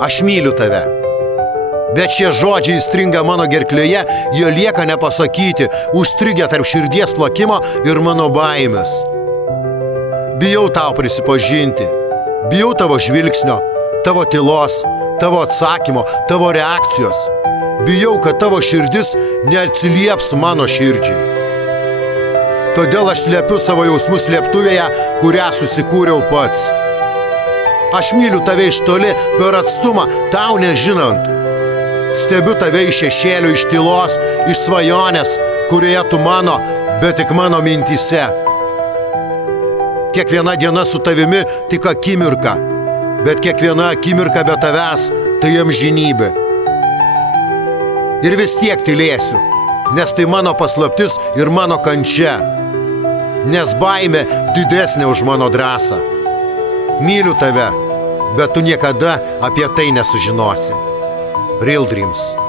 Aš myliu tave. Bet šie žodžiai įstringa mano gerklėje, jie lieka nepasakyti, užstrigę tarp širdies plakimo ir mano baimės. Bijau tau prisipažinti, bijau tavo žvilgsnio, tavo tylos, tavo atsakymo, tavo reakcijos. Bijau, kad tavo širdis neatsilieps mano širdžiai. Todėl aš slepiu savo jausmus slėptuvėje, kurią susikūriau pats. Aš myliu tave iš toli, per atstumą, tau nežinant. Stebiu tave iš šešėlių, iš tylos, iš svajonės, kurioje tu mano, bet tik mano mintyse. Kiekviena diena su tavimi tik akimirka, bet kiekviena akimirka be tavęs tai amžinybė. Ir vis tiek tylėsiu, nes tai mano paslaptis ir mano kančia. Nes baimė didesnė už mano drąsą. Myliu tave, bet tu niekada apie tai nesužinosi. Real Dreams.